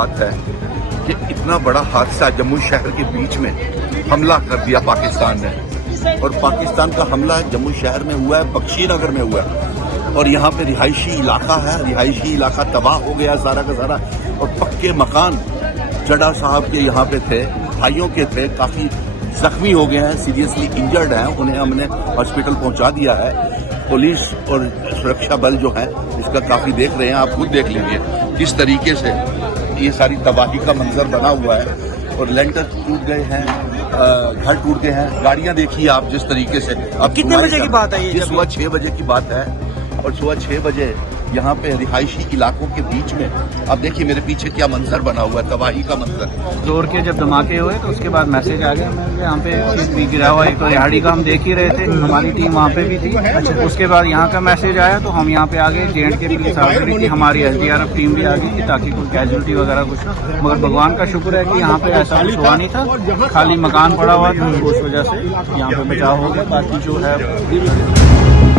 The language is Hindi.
बात है कि इतना बड़ा हादसा जम्मू शहर के बीच में हमला कर दिया पाकिस्तान ने। और पाकिस्तान का हमला जम्मू शहर में हुआ है, बख्शी नगर में हुआ है। और यहाँ पे रिहायशी इलाका है, रिहायशी इलाका तबाह हो गया सारा का सारा। और पक्के मकान जडा साहब के यहाँ पे थे, भाइयों के थे, काफी जख्मी हो गए हैं, सीरियसली इंजर्ड हैं, उन्हें हमने हॉस्पिटल पहुंचा दिया है। पुलिस और सुरक्षा बल जो है इसका काफी देख रहे हैं, आप खुद देख लीजिए किस तरीके से ये सारी तबाही का मंजर बना हुआ है। और लेंटर टूट गए हैं, घर टूट गए हैं, गाड़ियां देखिए आप जिस तरीके से। अब कितने बजे की बात है ये? सुबह 6 बजे की बात है। और सुबह 6 बजे यहाँ पे रिहायशी इलाकों के बीच में अब देखिए मेरे पीछे क्या मंजर बना हुआ है, तबाही का मंजर। जोर के जब धमाके हुए तो उसके बाद मैसेज आ गया यहाँ पे भी गिरा हुआ। एक तो रिहाड़ी का हम देख ही रहे थे, हमारी टीम वहाँ पे भी थी। अच्छा, उसके बाद यहाँ का मैसेज आया तो हम यहाँ पे आ गए। J&K पुलिस आ गई थी, हमारी SDRF टीम भी आ गई थी ताकि कोई कैजुअलिटी वगैरह कुछ ना। मगर भगवान का शुक्र है कि यहाँ पे ऐसा कुछ हुआ नहीं था, खाली मकान पड़ा हुआ था, उस वजह से यहाँ पे बचाव हो गया। बाकी जो है